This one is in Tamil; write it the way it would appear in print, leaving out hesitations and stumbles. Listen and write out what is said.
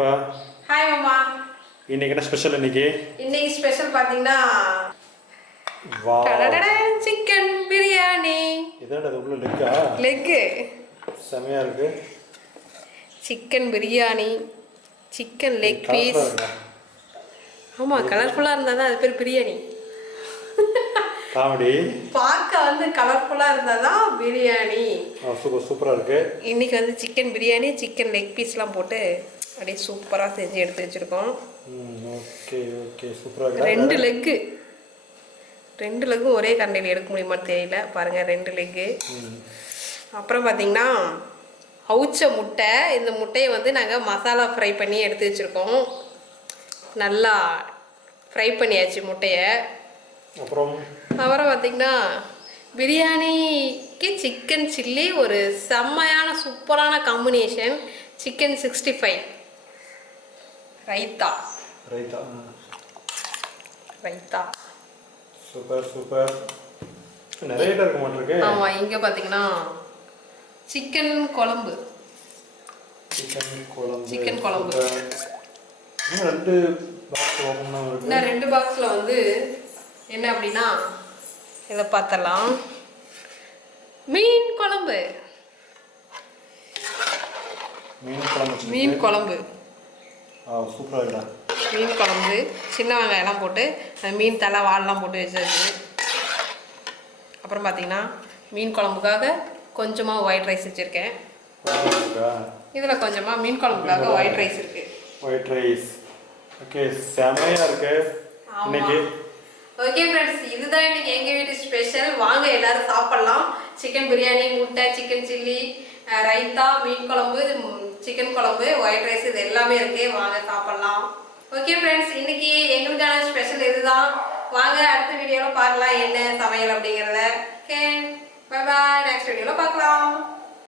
பா. ஹாய் மாமா. இன்னைக்கு என்ன ஸ்பெஷல் இன்னைக்கு? இன்னைக்கு ஸ்பெஷல் பாத்தீங்கன்னா வாவ். சிக்கன் பிரியாணி. இதோட உள்ள லெக்கா? லெக். செமையா இருக்கு. Chicken biryani. Chicken leg piece. ஆமா கலர்ஃபுல்லா இருந்தா தான் அது பேர் பிரியாணி. காமெடி. பார்க்க வந்து கலர்ஃபுல்லா இருந்தா தான் பிரியாணி. சூப்பரா இருக்கு. இன்னைக்கு வந்து சிக்கன் பிரியாணி, சிக்கன் லெக் பீஸ்லாம் போட்டு அப்படியே சூப்பரா செஞ்சு எடுத்து வச்சிருக்கோம். ஓகே ஓகே சூப்பரா இருக்கு. ரெண்டு லெக்கும் ஒரே கண்டையில் எடுக்க முடியுமான்னு தெரியல. பாருங்க 2 லெக்கு. அப்புறம் பார்த்தீங்கன்னா அவுச்ச முட்டை. இந்த முட்டையை வந்து நாங்கள் மசாலா ஃப்ரை பண்ணி எடுத்து வச்சுருக்கோம். நல்லா ஃப்ரை பண்ணியாச்சு முட்டையை. அப்புறம் பார்த்தீங்கன்னா பிரியாணிக்கு சிக்கன் சில்லி ஒரு செம்மையான சூப்பரான காம்பினேஷன். சிக்கன் 65. ரைத்தா. சூப்பர். நிறைய இருக்க மாட்டிருக்கு. ஆமா இங்க பாத்தீங்கன்னா சிக்கன் குழம்பு. இன்னும் 2 பாக்ஸ்ல வந்து என்ன அப்படின்னா இதை பார்த்தலாம். மீன் குழம்பு. சூப்பரா இருக்குடா. மீன் குழம்பு சின்ன வெங்காயம்லாம் போட்டு மீன் தலை வால்லாம் போட்டு வச்சாச்சு. அப்புறம் பார்த்தீங்கன்னா மீன் குழம்புக்காக கொஞ்சமாக ஒயிட் ரைஸ் வச்சுருக்கேன். இதில் கொஞ்சமாக மீன் குழம்புக்காக ஒயிட் ரைஸ் இருக்குது. ஓகே செமையாக இருக்கு இன்னைக்கு. ஓகே ஃப்ரெண்ட்ஸ், இதுதான் இன்னைக்கு எங்கள் வீட்டு ஸ்பெஷல். வாங்க எல்லாரும் சாப்பிட்லாம். சிக்கன் பிரியாணி, முட்டை, சிக்கன் சில்லி, ரைத்தா, மீன் குழம்பு, சிக்கன் குழம்பு, ஒயிட் ரைஸ் இது எல்லாமே இருக்கு. வாங்க சாப்பிட்லாம். ஓகே ஃப்ரெண்ட்ஸ், இன்னைக்கு எங்களுக்கான ஸ்பெஷல் இதுதான். வாங்க அடுத்த வீடியோவில் பார்க்கலாம் என்ன சமையல் அப்படிங்கிறத. Okay bye bye. நெக்ஸ்ட் வீடியோவில் பார்க்கலாம்.